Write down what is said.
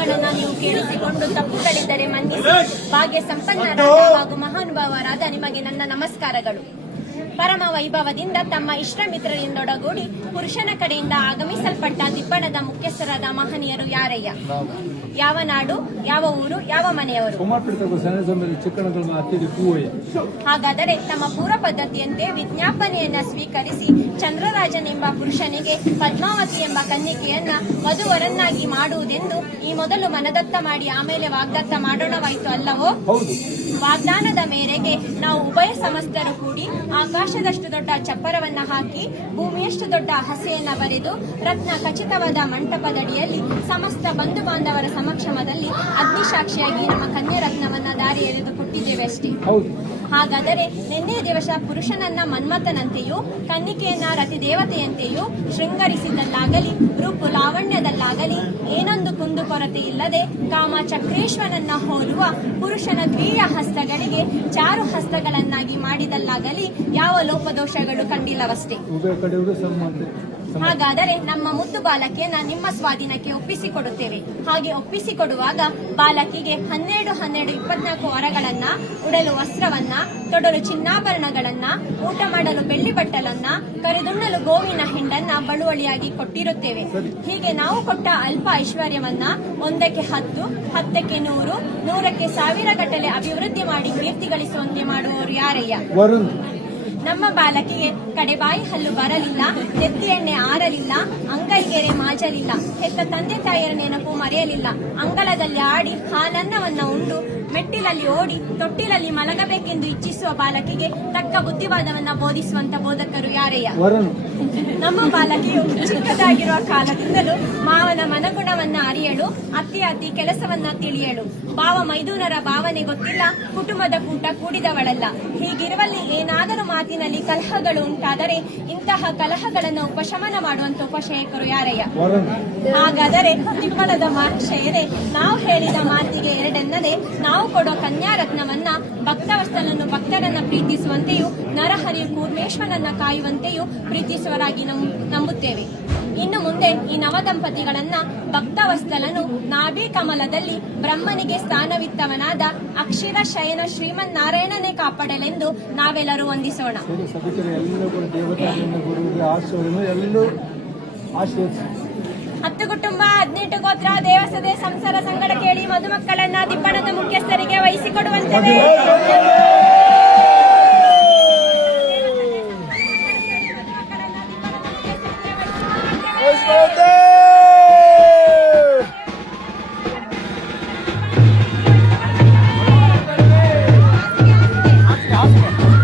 ಮಾತುಗಳನ್ನ ನೀವು ಕೇಳಿಸಿಕೊಂಡು ತಪ್ಪುಗಳಿದ್ದರೆ ಮನ್ನಿಸಿ. ಭಾಗ್ಯ ಸಂಪನ್ನರಾದ ಹಾಗೂ ಮಹಾನುಭಾವರಾದ ನಿಮಗೆ ನನ್ನ ನಮಸ್ಕಾರಗಳು. ಪರಮ ವೈಭವದಿಂದ ತಮ್ಮ ಇಷ್ಟ ಮಿತ್ರರಿಂದೊಡಗೂಡಿ ಪುರುಷನ ಕಡೆಯಿಂದ ಆಗಮಿಸಲ್ಪಟ್ಟ ದಿಬ್ಬಣದ ಮುಖ್ಯಸ್ಥರಾದ ಮಹನೀಯರು ಯಾರಯ್ಯ? ಯಾವ ನಾಡು, ಯಾವ ಊರು, ಯಾವ ಮನೆಯವರು? ಹಾಗಾದರೆ ತಮ್ಮ ಪೂರ್ವ ಪದ್ಧತಿಯಂತೆ ವಿಜ್ಞಾಪನೆಯನ್ನ ಸ್ವೀಕರಿಸಿ ಚಂದ್ರರಾಜನೆಂಬ ಪುರುಷನಿಗೆ ಪದ್ಮಾವತಿ ಎಂಬ ಕನ್ಯಕೆಯನ್ನ ವಧುವರನ್ನಾಗಿ ಮಾಡುವುದೆಂದು ಈ ಮೊದಲು ಮನದತ್ತ ಮಾಡಿ ಆಮೇಲೆ ವಾಗ್ದತ್ತ ಮಾಡೋಣವಾಯಿತು ಅಲ್ಲವೋ? ವಾಗ್ದಾನದ ಮೇರೆಗೆ ನಾವು ಉಭಯ ಸಮಸ್ತರು ಕೂಡಿ ಆಕಾಶದಷ್ಟು ದೊಡ್ಡ ಚಪ್ಪರವನ್ನ ಹಾಕಿ ಭೂಮಿಯಷ್ಟು ದೊಡ್ಡ ಹಸೆಯನ್ನ ಬರೆದು ರತ್ನ ಖಚಿತವಾದ ಮಂಟಪದಡಿಯಲ್ಲಿ ಸಮಸ್ತ ಬಂಧು ಬಾಂಧವರ ಸಮಕ್ಷಮದಲ್ಲಿ ಅಗ್ನಿಸಾಕ್ಷಿಯಾಗಿ ನಮ್ಮ ಕನ್ಯಾರತ್ನವನ್ನ ದಾರಿ ಎರೆದು ಕೊಟ್ಟಿದ್ದೇವೆ ಅಷ್ಟೇ. ಹಾಗಾದರೆ ನಿನ್ನೆ ದಿವಸ ಪುರುಷನನ್ನ ಮನ್ಮಥನಂತೆಯೂ ಕನ್ನಿಕೆಯನ್ನ ರತಿದೇವತೆಯಂತೆಯೂ ಶೃಂಗರಿಸಿದಲ್ಲಾಗಲಿ ರೂಪು ಲಾವಣ್ಯದಲ್ಲಾಗಲಿ ಏನೊಂದು ಕುಂದು ಕೊರತೆ ಇಲ್ಲದೆ ಕಾಮ ಚಕ್ರೇಶ್ವರನನ್ನ ಹೋಲುವ ಪುರುಷನ ದ್ವಿಯ ಹಸ್ತಗಳಿಗೆ ಚಾರು ಹಸ್ತಗಳನ್ನಾಗಿ ಮಾಡಿದಲ್ಲಾಗಲಿ ಯಾವ ಲೋಪದೋಷಗಳು ಕಂಡಿಲ್ಲವಷ್ಟೇ. ಹಾಗಾದರೆ ನಮ್ಮ ಮುದ್ದು ಬಾಲಕಿಯನ್ನ ನಿಮ್ಮ ಸ್ವಾಧೀನಕ್ಕೆ ಒಪ್ಪಿಸಿಕೊಡುತ್ತೇವೆ. ಹಾಗೆ ಒಪ್ಪಿಸಿಕೊಡುವಾಗ ಬಾಲಕಿಗೆ 12-24 ವರಗಳನ್ನ, ಉಡಲು ವಸ್ತ್ರವನ್ನ, ತೊಡಲು ಚಿನ್ನಾಭರಣಗಳನ್ನ, ಊಟ ಮಾಡಲು ಬೆಳ್ಳಿ ಬಟ್ಟಲನ್ನ, ಕರೆದುಣ್ಣಲು ಗೋವಿನ ಹಿಂಡನ್ನ ಬಳುವಳಿಯಾಗಿ ಕೊಟ್ಟಿರುತ್ತೇವೆ. ಹೀಗೆ ನಾವು ಕೊಟ್ಟ ಅಲ್ಪ ಐಶ್ವರ್ಯವನ್ನ 1ಕ್ಕೆ 10, 10ಕ್ಕೆ 100, 100ಕ್ಕೆ 1000 ಗಟ್ಟಲೆ ಅಭಿವೃದ್ಧಿ ಮಾಡಿ ಕೀರ್ತಿ ಗಳಿಸುವಂತೆ ಮಾಡುವವರು ಯಾರಯ್ಯ? ನಮ್ಮ ಬಾಲಕಿಗೆ ಕಡೆಬಾಯಿ ಹಲ್ಲು ಬರಲಿಲ್ಲ, ನೆತ್ತಿ ಎಣ್ಣೆ ಆರಲಿಲ್ಲ, ಅಂಗೈಗೆರೆ ಮಾಜಲಿಲ್ಲ, ಹೆತ್ತ ತಂದೆ ತಾಯಿಯರ ನೆನಪು ಮರೆಯಲಿಲ್ಲ, ಅಂಗಳದಲ್ಲಿ ಆಡಿ ಹಾಲನ್ನವನ್ನ ಉಂಡು ಮೆಟ್ಟಿಲಲ್ಲಿ ಓಡಿ ತೊಟ್ಟಿಲಲ್ಲಿ ಮಲಗಬೇಕೆಂದು ಇಚ್ಛಿಸುವ ಬಾಲಕಿಗೆ ತಕ್ಕ ಬುದ್ಧಿವಾದವನ್ನ ಬೋಧಿಸುವಂತ ಬೋಧಕರು ಯಾರಯ್ಯ? ನಮ್ಮ ಬಾಲಕಿಯು ಚಿಕ್ಕದಾಗಿರುವ ಕಾಲದಿಂದಲೂ ಮಾವನ ಮನಗುಣವನ್ನ ಅರಿಯಳು, ಅತ್ತಿ ಕೆಲಸವನ್ನ ತಿಳಿಯಳು, ಭಾವ ಮೈದುನರ ಭಾವನೆ ಗೊತ್ತಿಲ್ಲ, ಕುಟುಂಬದ ಕೂಟ ಕೂಡಿದವಳಲ್ಲ. ಹೀಗಿರುವಲ್ಲಿ ಏನಾದರೂ ಮಾತಿನಲ್ಲಿ ಕಲಹಗಳು ಉಂಟಾದರೆ ಇಂತಹ ಕಲಹಗಳನ್ನು ಉಪಶಮನ ಮಾಡುವಂತ ಉಪಶಯಕರು ಯಾರಯ್ಯ? ಹಾಗಾದರೆ ದಿಬ್ಬಣದ ಮಹಾಶಯರೇ, ನಾವು ಹೇಳಿದ ಮಾತಿಗೆ ಎರಡೆನ್ನದೆ ನಾವು ಕೊಡೋ ಕನ್ಯಾರತ್ನವನ್ನ ಭಕ್ತವಸ್ತನನ್ನು ಭಕ್ತರನ್ನ ಪ್ರೀತಿಸುವಂತೆಯೂ ನರಹರಿಯು ಕೂರ್ಮೇಶ್ವರನ್ನ ಕಾಯುವಂತೆಯೂ ಪ್ರೀತಿಸುವರಾಗಿ ನಂಬುತ್ತೇವೆ. ಇನ್ನು ಮುಂದೆ ಈ ನವದಂಪತಿಗಳನ್ನ ಭಕ್ತವಸ್ತಲನು ನಾಭಿ ಕಮಲದಲ್ಲಿ ಬ್ರಹ್ಮನಿಗೆ ಸ್ಥಾನವಿತ್ತವನಾದ ಅಕ್ಷರ ಶಯನ ಶ್ರೀಮನ್ನಾರಾಯಣನೇ ಕಾಪಾಡಲೆಂದು ನಾವೆಲ್ಲರೂ ವಂದಿಸೋಣ. 10 ಕುಟುಂಬ 18 ಗೋತ್ರ ದೇವಸದೆ ಸಂಸಾರ ಸಂಗಡ ಕೇಳಿ ಮಧುಮಕ್ಕಳನ್ನ ದಿಬ್ಬಣದ ಮುಖ್ಯಸ್ಥರಿಗೆ ವಹಿಸಿಕೊಡುವಂತೆ